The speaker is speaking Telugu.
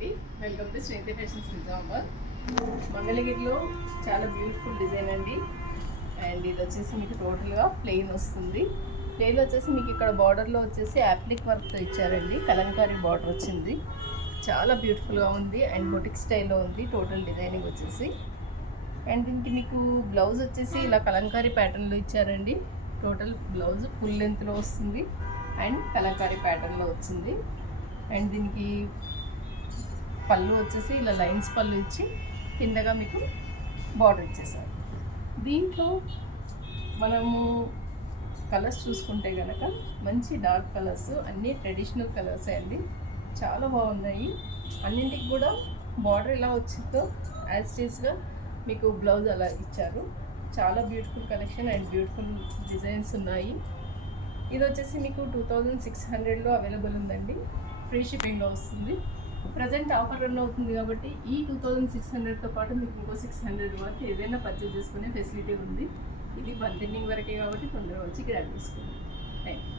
అండి. Welcome to Srinidhi fashions Nizamabad. మంగళగిరిలో చాలా బ్యూటిఫుల్ డిజైన్ అండి. అండ్ ఇది వచ్చేసి మీకు టోటల్గా ప్లెయిన్ వస్తుంది. ప్లెయిన్ వచ్చేసి మీకు ఇక్కడ బార్డర్లో వచ్చేసి యాప్లిక్ వర్క్తో ఇచ్చారండి. కలంకారీ బార్డర్ వచ్చింది, చాలా బ్యూటిఫుల్గా ఉంది. అండ్ బొటిక్ స్టైల్లో ఉంది టోటల్ డిజైనింగ్ వచ్చేసి. అండ్ దీనికి మీకు బ్లౌజ్ వచ్చేసి ఇలా కలంకారీ ప్యాటర్న్లో ఇచ్చారండి. టోటల్ బ్లౌజ్ ఫుల్ లెంత్లో వస్తుంది అండ్ కలంకారీ ప్యాటర్న్లో వచ్చింది. అండ్ దీనికి పళ్ళు వచ్చేసి ఇలా లైన్స్ పళ్ళు ఇచ్చి కిందగా మీకు బార్డర్ ఇచ్చేసారు. దీంట్లో మనము కలర్స్ చూసుకుంటే కనుక మంచి డార్క్ కలర్స్, అన్నీ ట్రెడిషనల్ కలర్సే అండి, చాలా బాగున్నాయి. అన్నింటికి కూడా బార్డర్ ఎలా వచ్చిందో యాజ్ టీస్గా మీకు బ్లౌజ్ అలా ఇచ్చారు. చాలా beautiful collection and beautiful designs ఉన్నాయి. ఇది వచ్చేసి మీకు 2600లో అవైలబుల్ ఉందండి. ఫ్రీ షిప్పింగ్లో వస్తుంది. ప్రజెంట్ ఆఫర్ రన్ అవుతుంది కాబట్టి ఈ 2600తో పాటు మీకు ఇంకో 600 వరకు ఏదైనా పర్చేజ్ చేసుకునే ఫెసిలిటీ ఉంది. ఇది మంత్ ఎండింగ్ వరకే కాబట్టి తొందరగా వచ్చి గ్రాబ్ చేసుకోండి. Thank you.